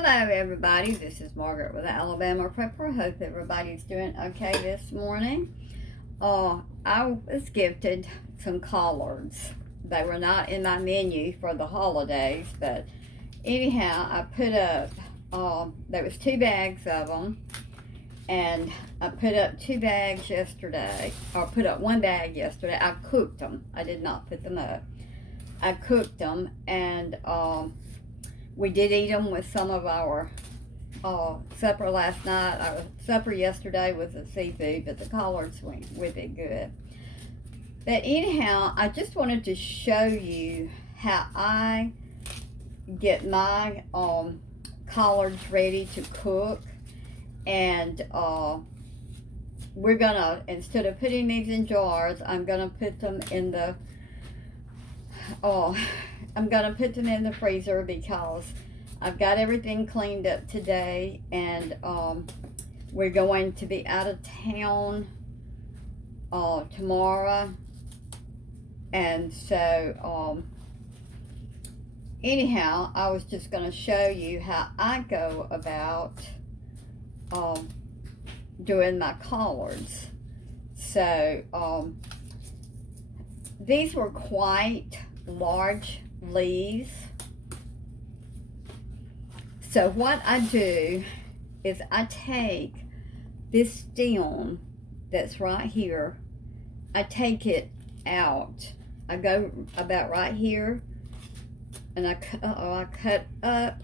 Hello everybody, this is Margaret with the Alabama Prepper. Hope everybody's doing okay this morning. I was gifted some collards. They were not in my menu for the holidays, but anyhow, I put up, there was 2 bags of them, and I put up 2 bags yesterday, or put up 1 bag yesterday. I cooked them. I did not put them up. I cooked them, and we did eat them with some of our supper last night. Our supper yesterday was a seafood, but the collards went with it good. But anyhow, I just wanted to show you how I get my collards ready to cook. And we're gonna, instead of putting these in jars, I'm gonna put them in the freezer because I've got everything cleaned up today, and we're going to be out of town tomorrow. And so anyhow, I was just going to show you how I go about doing my collards. So these were quite large leaves. So what I do is I take this stem that's right here, I take it out. I go about right here, and I cut up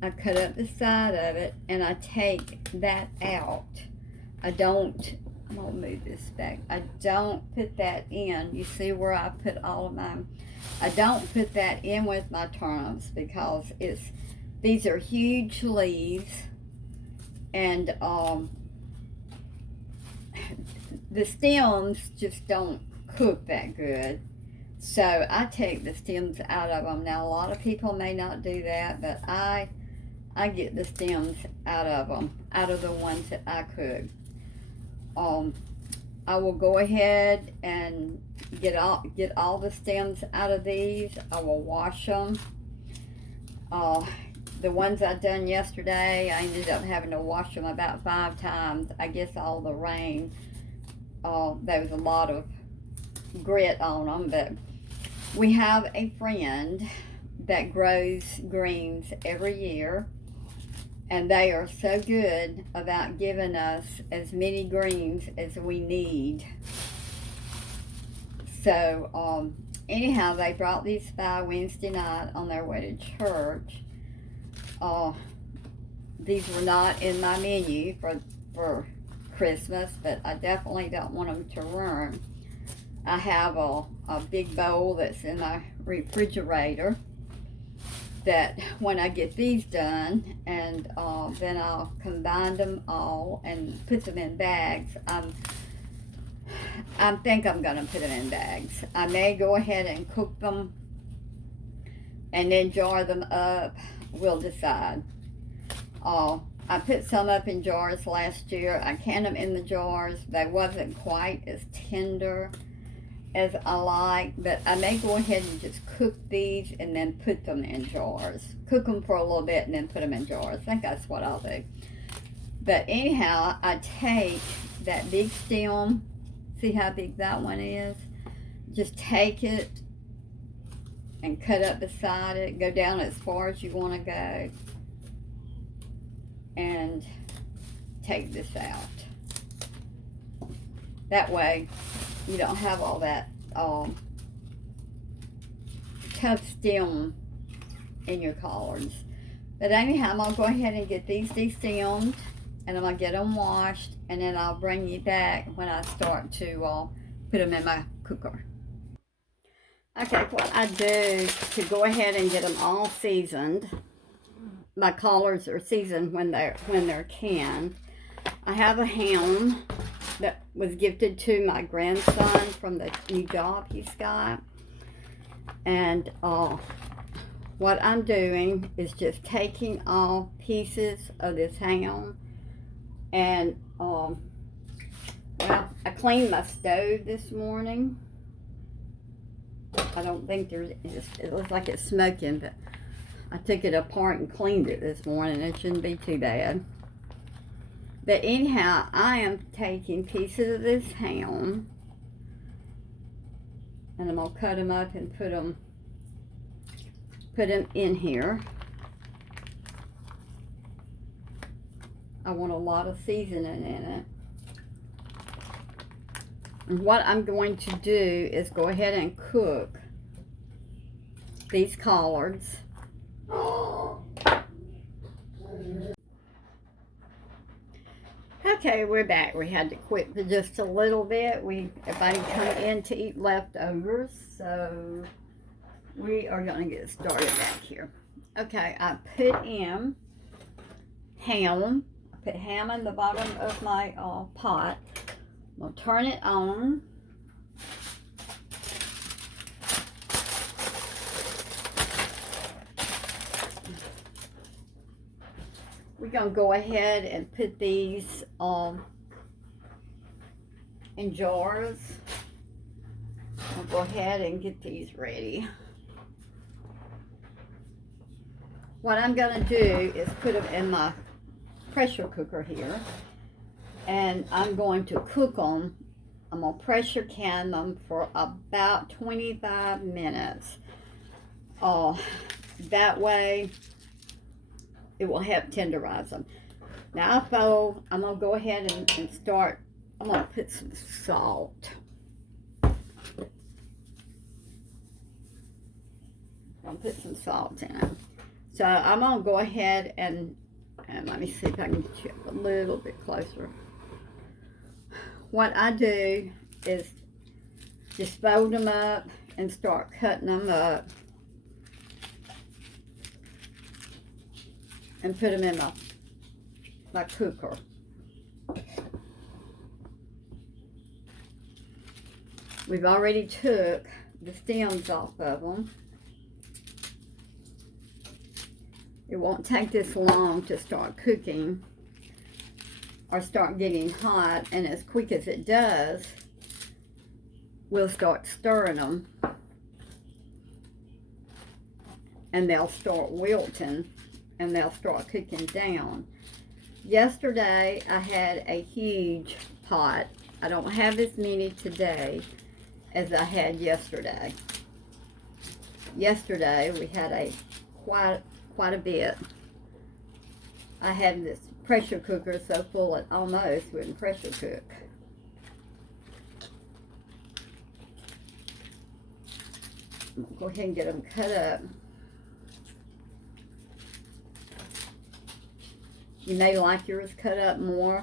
the side of it, and I take that out. I'm gonna move this back. I don't put that in. You see where I put all of mine? I don't put that in with my turnips because these are huge leaves, and the stems just don't cook that good. So I take the stems out of them. Now a lot of people may not do that, but I get the stems out of them, out of the ones that I cook. I will go ahead and get all the stems out of these. I will wash them. The ones I done yesterday, I ended up having to wash them about 5 times. I guess all the rain, there was a lot of grit on them. But we have a friend that grows greens every year, and they are so good about giving us as many greens as we need. So anyhow, they brought these by Wednesday night on their way to church. These were not in my menu for Christmas, but I definitely don't want them to ruin. I have a big bowl that's in my refrigerator that when I get these done, and then I'll combine them all and put them in bags. I think I'm going to put them in bags. I may go ahead and cook them and then jar them up. We'll decide. I put some up in jars last year. I canned them in the jars. They wasn't quite as tender as I like, but I may go ahead and just cook these and then put them in jars. Cook them for a little bit and then put them in jars. I think that's what I'll do. But anyhow, I take that big stem. See how big that one is? Just take it and cut up beside it. Go down as far as you want to go. And take this out. That way you don't have all that tough stem in your collards. But anyhow, I'm going to go ahead and get these destemmed, and I'm going to get them washed, and then I'll bring you back when I start to put them in my cooker. Okay, what I do to go ahead and get them all seasoned, my collards are seasoned when they're canned. I have a ham that was gifted to my grandson from the new job he's got. And what I'm doing is just taking off pieces of this ham. And well, I cleaned my stove this morning. I don't think it looks like it's smoking, but I took it apart and cleaned it this morning. It shouldn't be too bad. But anyhow, I am taking pieces of this ham, and I'm going to cut them up and put them in here. I want a lot of seasoning in it. And what I'm going to do is go ahead and cook these collards. Okay, we're back. We had to quit for just a little bit. Everybody come in to eat leftovers, so we are going to get started back here. Okay, I put in ham. I put ham in the bottom of my pot. I'm going to turn it on. We're going to go ahead and put these in jars. I'll go ahead and get these ready. What I'm going to do is put them in my pressure cooker here. And I'm going to cook them. I'm going to pressure can them for about 25 minutes. That way it will help tenderize them. Now I'm going to go ahead and start. I'm going to put some salt. I'm going to put some salt in it. So I'm going to go ahead and let me see if I can get you up a little bit closer. What I do is just fold them up and start cutting them up and put them in my cooker. We've already took the stems off of them. It won't take this long to start cooking or start getting hot, and as quick as it does, we'll start stirring them and they'll start wilting and they'll start cooking down. Yesterday I had a huge pot. I don't have as many today as I had yesterday. Yesterday we had quite a bit. I had this pressure cooker so full it almost wouldn't pressure cook. I'm gonna go ahead and get them cut up. You may like yours cut up more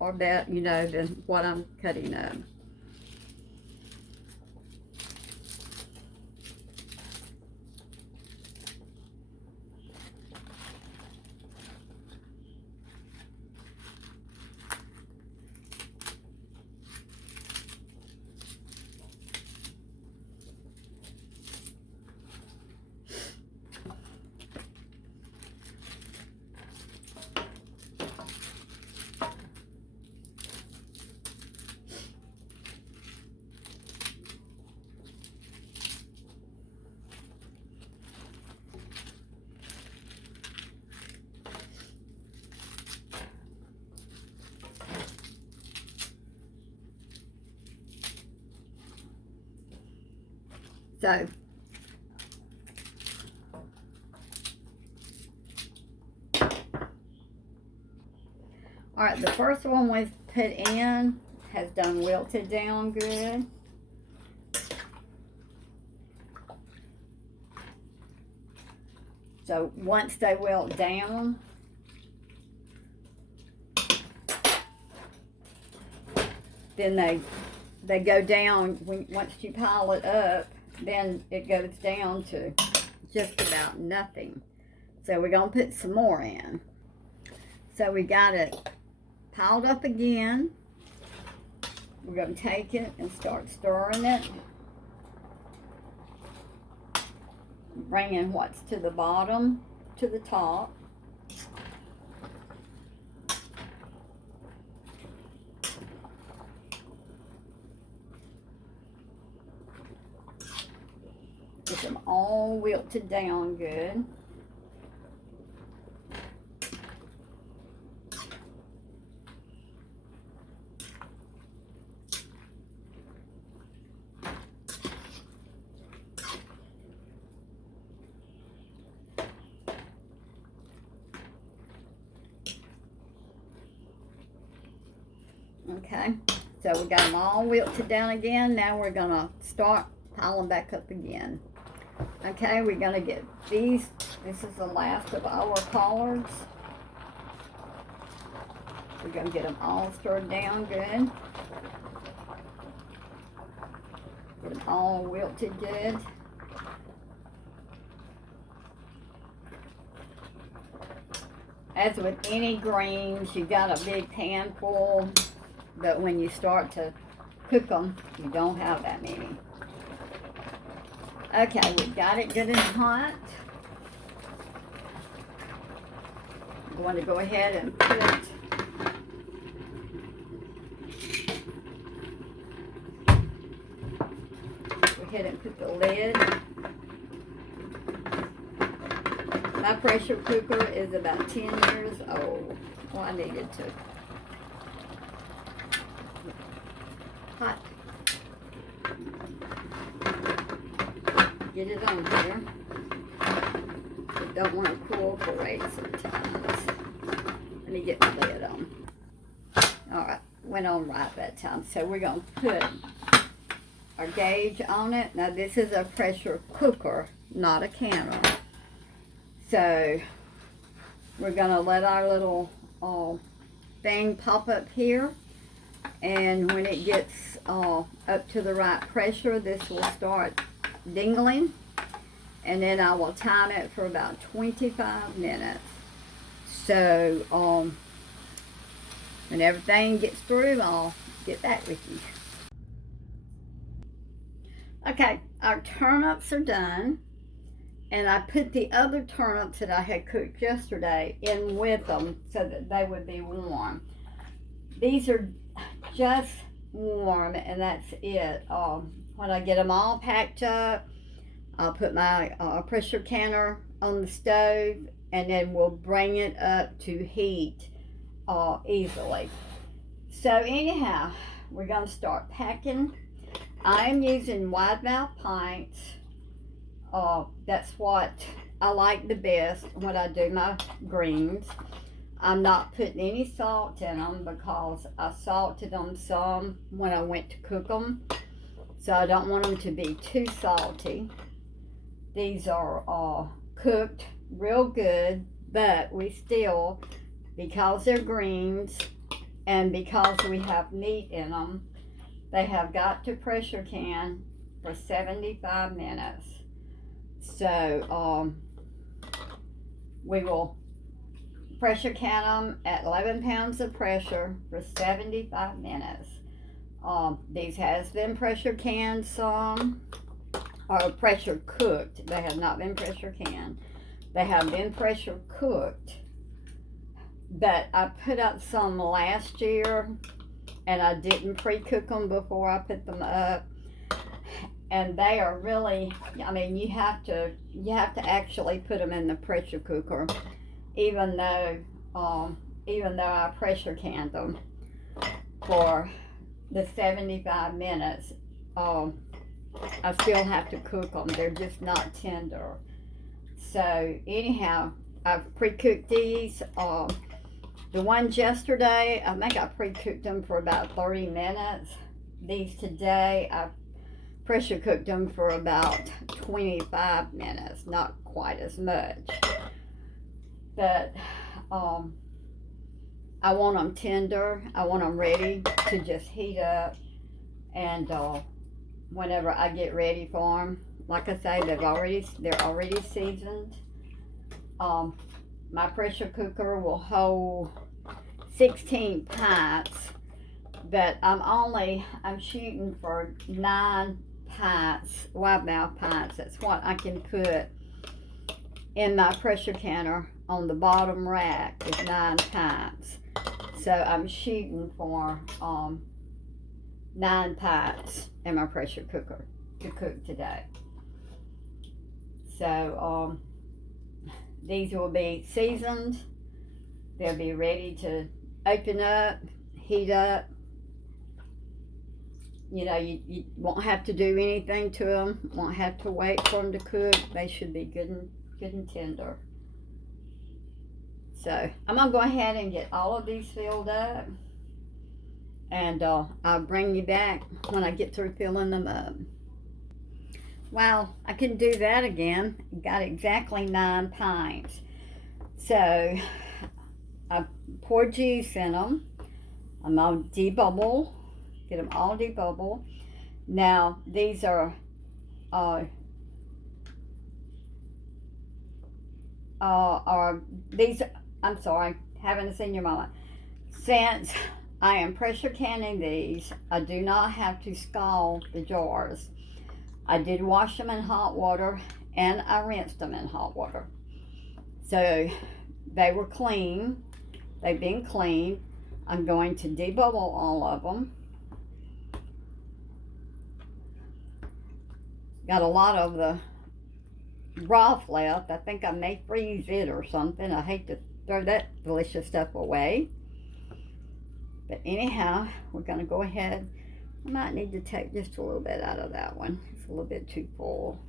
or better, than what I'm cutting up. So, all right, the first one we put in has done wilted down good. So once they wilt down, then they go down. Once you pile it up, then it goes down to just about nothing. So we're going to put some more in. So we got it piled up again. We're going to take it and start stirring it. Bringing what's to the bottom to the top. Get them all wilted down good. Okay, so we got them all wilted down again. Now we're gonna start piling back up again. Okay, we're gonna get these. This is the last of our collards. We're gonna get them all stirred down good. Get them all wilted good. As with any greens, you got a big pan full, but when you start to cook them, you don't have that many. Okay, we got it good and hot. I'm going to go ahead and put go ahead and put the lid. My pressure cooker is about 10 years old. Well, I needed to. Hot. Get it on here. You don't want to cooperate sometimes. Let me get the lid on. Alright, went on right that time. So we're going to put our gauge on it. Now this is a pressure cooker, not a canner. So we're going to let our little thing pop up here. And when it gets up to the right pressure, this will start dingling. And then I will time it for about 25 minutes. So when everything gets through, I'll get back with you. Okay, our turnips are done. And I put the other turnips that I had cooked yesterday in with them so that they would be warm. These are just warm, and that's it. When I get them all packed up, I'll put my pressure canner on the stove, and then we'll bring it up to heat easily. So anyhow, we're going to start packing. I'm using wide mouth pints. That's what I like the best when I do my greens. I'm not putting any salt in them because I salted them some when I went to cook them. So I don't want them to be too salty. These are cooked real good, but we still, because they're greens and because we have meat in them, they have got to pressure can for 75 minutes. So we will pressure can them at 11 pounds of pressure for 75 minutes. These has been pressure canned some, or pressure cooked. They have not been pressure canned. They have been pressure cooked. But I put up some last year, and I didn't pre-cook them before I put them up. And they are really, I mean, you have to actually put them in the pressure cooker, even though I pressure canned them for the 75 minutes. I still have to cook them. They're just not tender. So anyhow, I've pre-cooked these. The ones yesterday, I think I pre-cooked them for about 30 minutes. These today, I've pressure cooked them for about 25 minutes, not quite as much. But I want them tender. I want them ready to just heat up. And whenever I get ready for them, like I say, they're already seasoned. My pressure cooker will hold 16 pints, but I'm shooting for 9 pints, wide mouth pints. That's what I can put in my pressure canner on the bottom rack is 9 pints. So I'm shooting for 9 pints in my pressure cooker to cook today. So these will be seasoned. They'll be ready to open up, heat up. You know, you won't have to do anything to them. Won't have to wait for them to cook. They should be good and tender. So I'm gonna go ahead and get all of these filled up, And I'll bring you back when I get through filling them up. Wow, I can do that again. Got exactly 9 pints. So I pour juice in them. I'm going to debubble. Get them all debubbled. Now, these are I'm sorry, having a senior moment. Since I am pressure canning these, I do not have to scald the jars. I did wash them in hot water and I rinsed them in hot water. So they were clean. They've been cleaned. I'm going to debubble all of them. Got a lot of the broth left. I think I may freeze it or something. I hate to throw that delicious stuff away. But anyhow, we're going to go ahead. I might need to take just a little bit out of that one. It's a little bit too full.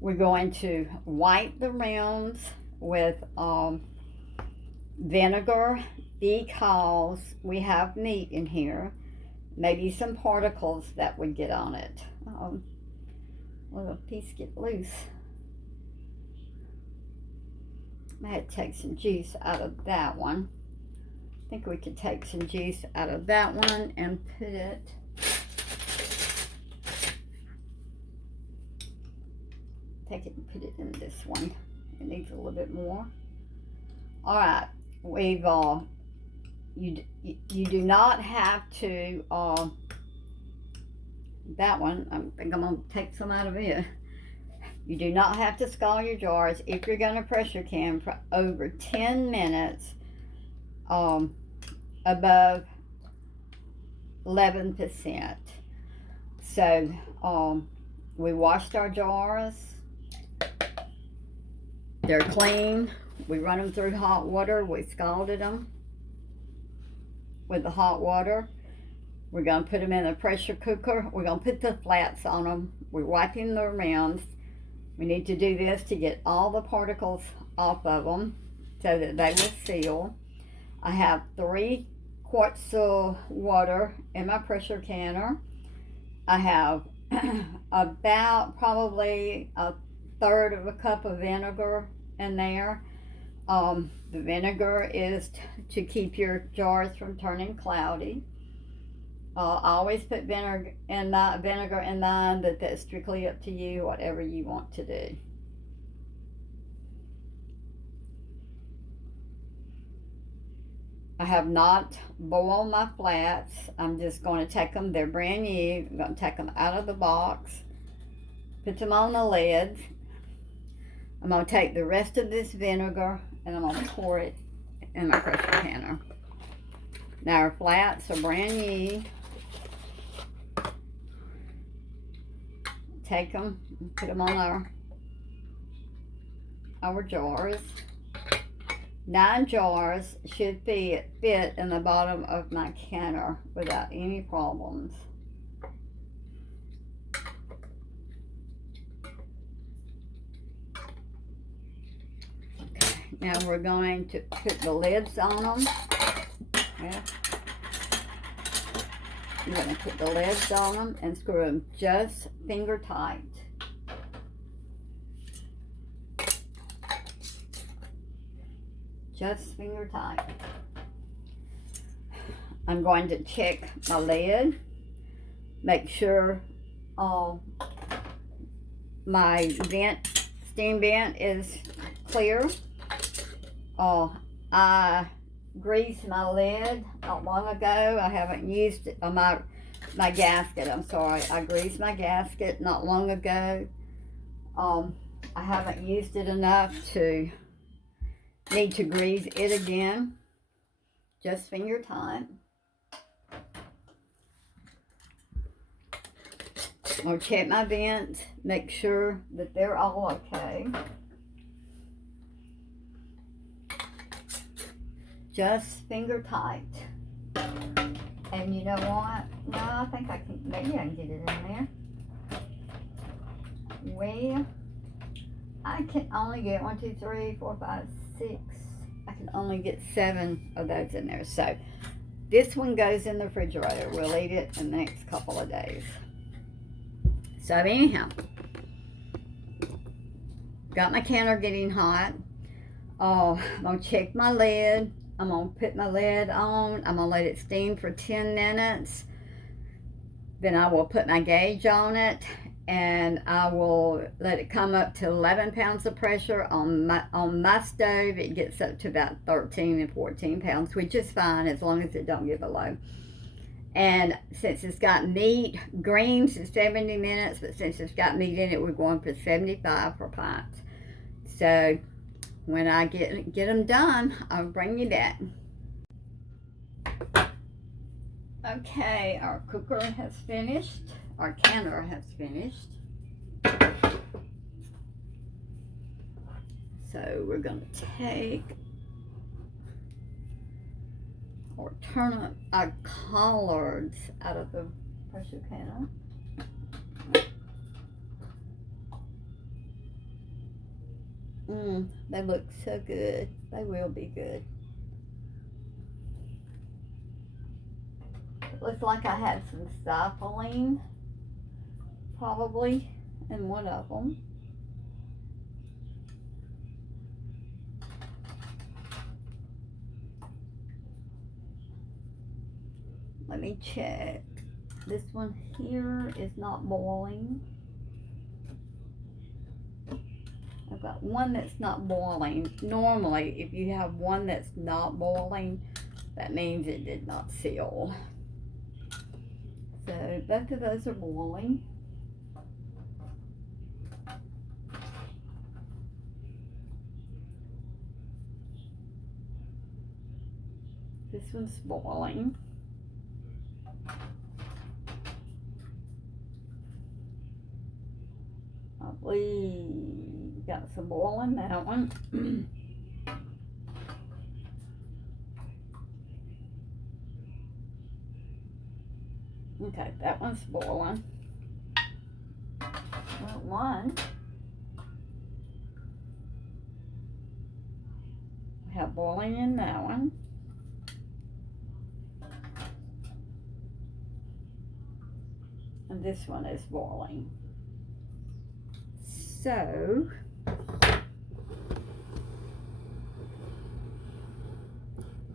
We're going to wipe the rims with vinegar because we have meat in here. Maybe some particles that would get on it. Let a piece get loose. I had to take some juice out of that one. I think we could take some juice out of that one and put it. Take it and put it in this one. It needs a little bit more. All right, we've you do not have to that one. I think I'm gonna take some out of it. You do not have to scald your jars if you're going to pressure can for over 10 minutes above 11%. So we washed our jars. They're clean. We run them through hot water. We scalded them with the hot water. We're going to put them in the pressure cooker. We're going to put the flats on them. We're wiping the rims. We need to do this to get all the particles off of them so that they will seal. I have 3 quarts of water in my pressure canner. I have about probably 1/3 of a cup of vinegar in there. The vinegar is to keep your jars from turning cloudy. I always put vinegar in mine, but that's strictly up to you, whatever you want to do. I have not boiled my flats. I'm just going to take them. They're brand new. I'm going to take them out of the box, put them on the lid. I'm going to take the rest of this vinegar and I'm going to pour it in my pressure canner. Now our flats are brand new. Take them and put them on our jars. 9 jars should fit in the bottom of my canner without any problems. Okay, now we're going to put the lids on them. Yeah. I'm going to put the lids on them and screw them just finger tight. Just finger tight. I'm going to check my lid, make sure my steam vent is clear. I greased my lid not long ago. I haven't used it, my gasket, I'm sorry. I greased my gasket not long ago. I haven't used it enough to need to grease it again. Just finger tight. I'll check my vents, make sure that they're all okay. Just finger tight. And you know what? No, I think I can, maybe I can get it in there. Well, I can only get 1, 2, 3, 4, 5, 6. I can only get 7 of those in there. So this one goes in the refrigerator. We'll eat it in the next couple of days. So anyhow, got my counter getting hot. I'm going to check my lid. I'm going to put my lid on. I'm going to let it steam for 10 minutes. Then I will put my gauge on it, and I will let it come up to 11 pounds of pressure. On my stove, it gets up to about 13 and 14 pounds, which is fine as long as it don't get below. And since it's got meat, greens is 70 minutes, but since it's got meat in it, we're going for 75 for pints. So when I get them done, I'll bring you that. Okay, our cooker has finished. Our canner has finished. So we're going to take or turnip our collards out of the pressure canner. They look so good. They will be good. It looks like I have some sipholine probably in one of them. Let me check. This one here is not boiling. I've got one that's not boiling. Normally, if you have one that's not boiling, that means it did not seal. So both of those are boiling. This one's boiling. We got some oil in that one. Okay, that one's boiling. Well, one. We have boiling in that one. And this one is boiling. So,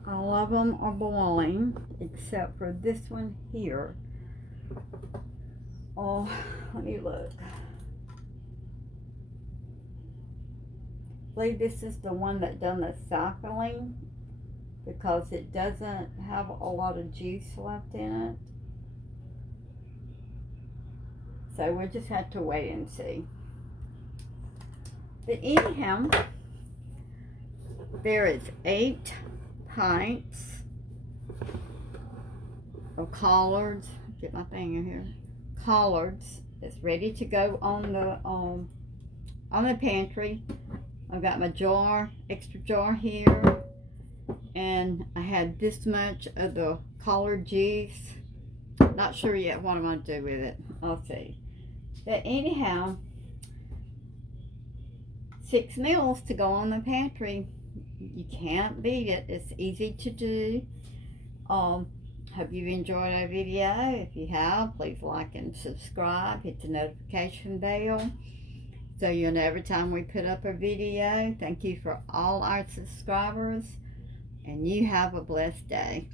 all of them are boiling except for this one here. Oh, let me look. I believe this is the one that done the cycling because it doesn't have a lot of juice left in it. So we'll just have to wait and see. But anyhow, there is 8 pints of collards. Get my thing in here. Collards that's ready to go on the pantry. I've got my jar, extra jar here, and I had this much of the collard juice. Not sure yet what I'm going to do with it. I'll see. But anyhow, 6 meals to go on the pantry. You can't beat it. It's easy to do. Hope you've enjoyed our video. If you have, please like and subscribe. Hit the notification bell so you'll know every time we put up a video. Thank you for all our subscribers, and you have a blessed day.